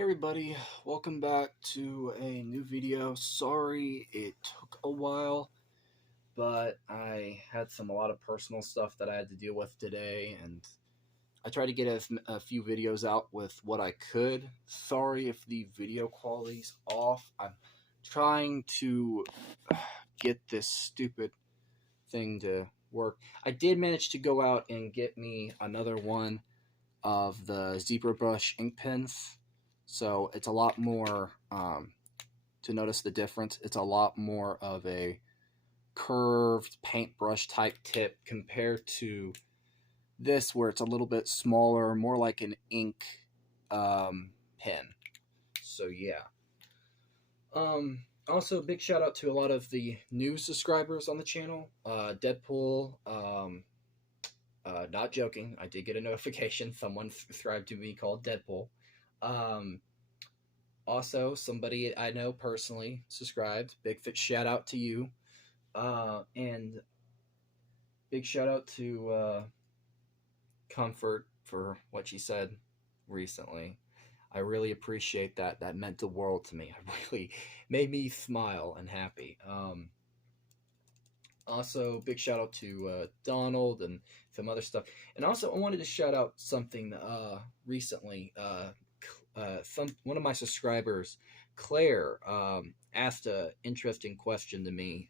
Hey everybody, welcome back to a new video. Sorry it took a while, but I had a lot of personal stuff that I had to deal with today, and I tried to get a few videos out with what I could. Sorry if the video quality's off. I'm trying to get this stupid thing to work. I did manage to go out and get me another one of the ZebraBrush ink pens. So it's a lot more, to notice the difference, it's a lot more of a curved paintbrush type tip compared to this where it's a little bit smaller, more like an ink pen. So yeah. Also, big shout out to a lot of the new subscribers on the channel. Deadpool, not joking, I did get a notification. Someone subscribed to me called Deadpool. Um, Also, somebody I know personally subscribed. Big shout out to you. And big shout out to Comfort for what she said recently. I really appreciate that. That meant the world to me. It really made me smile and happy. Also, big shout out to Donald and some other stuff. And also, I wanted to shout out something recently. One of my subscribers, Claire, asked an interesting question to me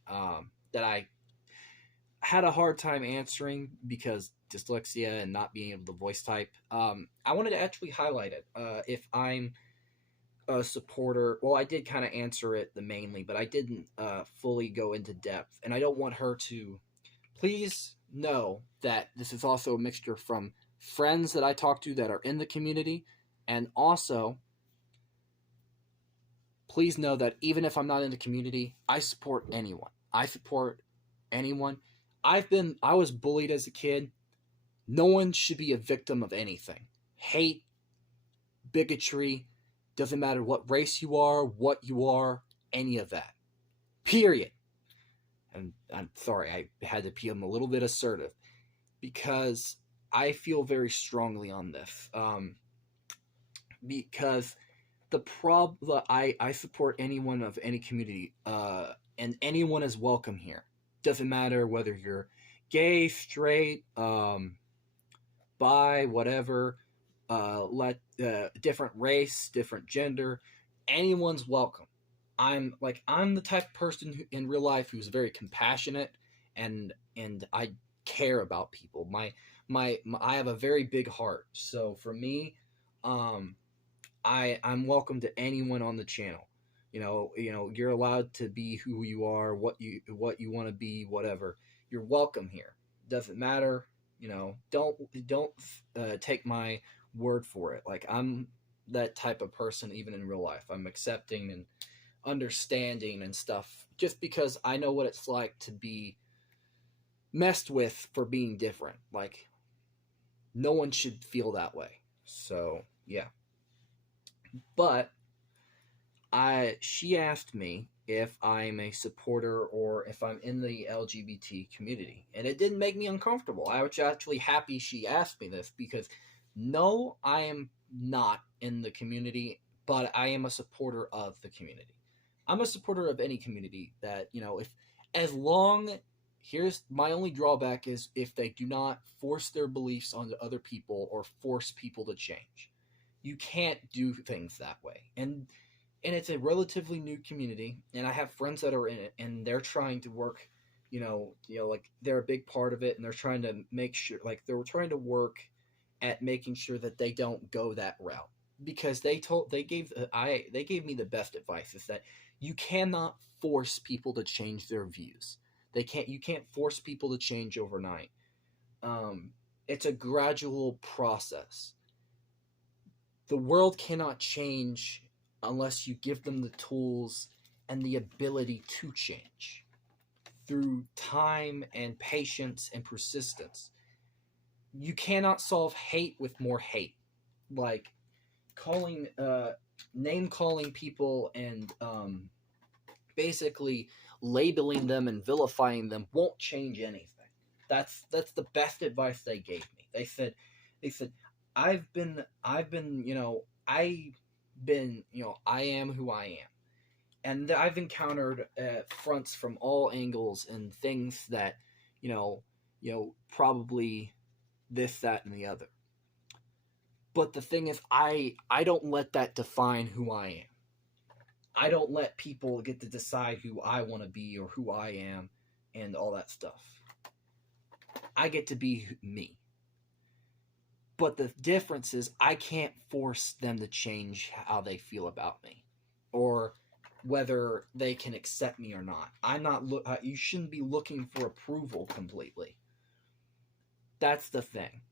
that I had a hard time answering because dyslexia and not being able to voice type. I wanted to actually highlight it. If I'm a supporter, well, I did kind of answer it mainly, but I didn't fully go into depth, and I don't want her to. Please know that this is also a mixture from friends that I talk to that are in the community, and also please know that even if I'm not in the community, I support anyone. I support anyone. I was bullied as a kid. No one should be a victim of anything. Hate, bigotry, doesn't matter what race you are, what you are, any of that. Period. And I'm sorry, I had to be a little bit assertive because I feel very strongly on this. Because the problem, I support anyone of any community, and anyone is welcome here. Doesn't matter whether you're gay, straight, bi, whatever, different race, different gender, anyone's welcome. I'm the type of person in real life who's very compassionate, and I care about people. My I have a very big heart. So for me, I'm welcome to anyone on the channel. You're allowed to be who you are, what you want to be, whatever. You're welcome here. Doesn't matter. Don't take my word for it. Like, I'm that type of person even in real life. I'm accepting and understanding and stuff just because I know what it's like to be messed with for being different. Like, no one should feel that way. So yeah. But she asked me if I'm a supporter or if I'm in the LGBT community, and it didn't make me uncomfortable. I was actually happy she asked me this because no, I am not in the community, but I am a supporter of the community. I'm a supporter of any community that, if as long here's my only drawback is if they do not force their beliefs onto other people or force people to change. You can't do things that way. And it's a relatively new community, and I have friends that are in it, and they're trying to work, like they're a big part of it, and they're trying to make sure, like they're trying to work at making sure that they don't go that route because they gave me the best advice is that you cannot force people to change their views. You can't force people to change overnight. It's a gradual process. The world cannot change unless you give them the tools and the ability to change through time and patience and persistence. You cannot solve hate with more hate. Like name calling people and basically labeling them and vilifying them won't change anything. That's the best advice they gave me. They said I've been I been, I am who I am. And I've encountered fronts from all angles and things that, probably this, that, and the other. But the thing is, I don't let that define who I am. I don't let people get to decide who I want to be or who I am and all that stuff. I get to be me. But the difference is I can't force them to change how they feel about me or whether they can accept me or not. I'm not you shouldn't be looking for approval completely. That's the thing.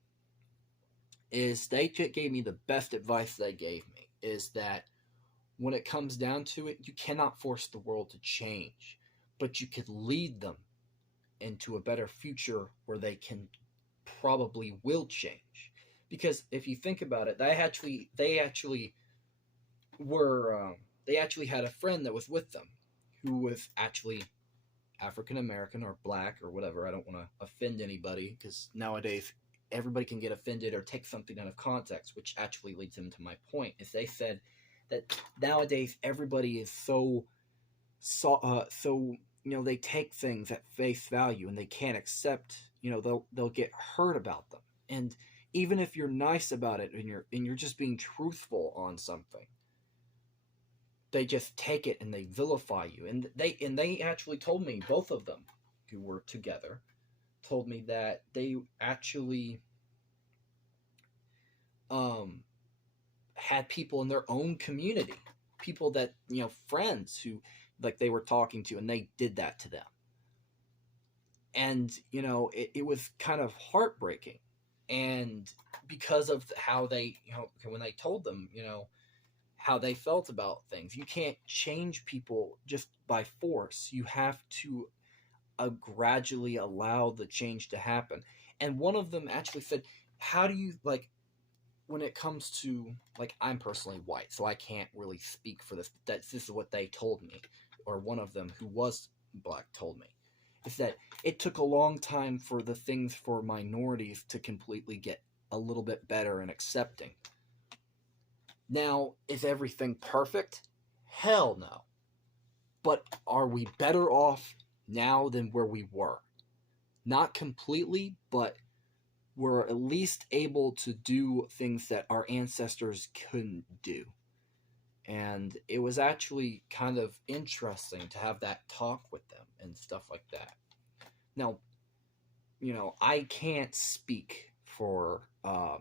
Is they gave me the best advice they gave me is that when it comes down to it, you cannot force the world to change, but you could lead them into a better future where they can probably will change. Because if you think about it, they actually were they actually had a friend that was with them who was actually African American or black or whatever. I don't want to offend anybody because nowadays everybody can get offended or take something out of context, which actually leads them to my point. Is they said that nowadays everybody is so they take things at face value and they can't accept, they'll get hurt about them. And even if you're nice about it and you're just being truthful on something, they just take it and they vilify you. And they actually told me, both of them who were together told me that they actually had people in their own community, people that, friends who like they were talking to, and they did that to them. And it was kind of heartbreaking. And because of how they, when they told them, how they felt about things, you can't change people just by force. You have to gradually allow the change to happen. And one of them actually said, how do you, like, when it comes to, like, I'm personally white, so I can't really speak for this. This is what they told me, or one of them who was black told me, is that it took a long time for the things for minorities to completely get a little bit better and accepting. Now, is everything perfect? Hell no. But are we better off now than where we were? Not completely, but we're at least able to do things that our ancestors couldn't do. And it was actually kind of interesting to have that talk with them and stuff like that. Now, I can't speak for, a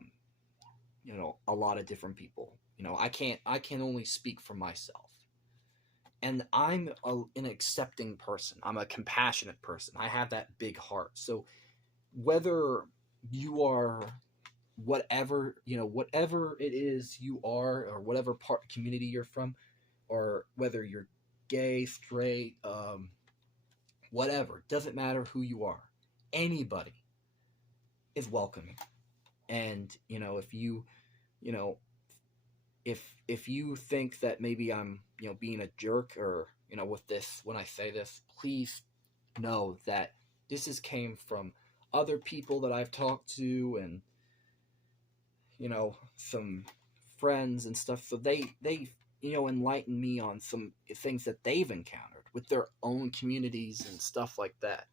lot of different people. I can only speak for myself. And I'm an accepting person. I'm a compassionate person. I have that big heart. So whether you are whatever it is you are, or whatever community you're from, or whether you're gay, straight, whatever, doesn't matter who you are, anybody is welcoming. And if you if you think that maybe I'm being a jerk, or with this, when I say this, please know that this came from other people that I've talked to, and some friends and stuff. So they enlighten me on some things that they've encountered with their own communities and stuff like that.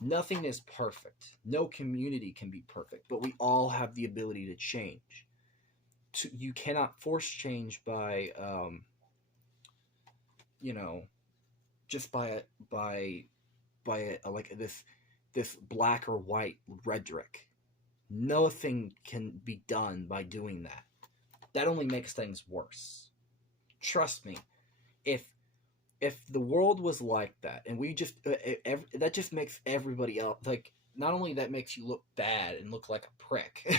Nothing is perfect. No community can be perfect, but we all have the ability to change. You cannot force change by just by like this black or white rhetoric. Nothing can be done by doing that. That only makes things worse. Trust me. If the world was like that, and we just that just makes everybody else, like, not only that makes you look bad and look like a prick,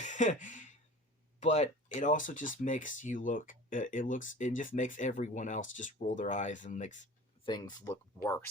but it also just makes you look. It just makes everyone else just roll their eyes and makes things look worse.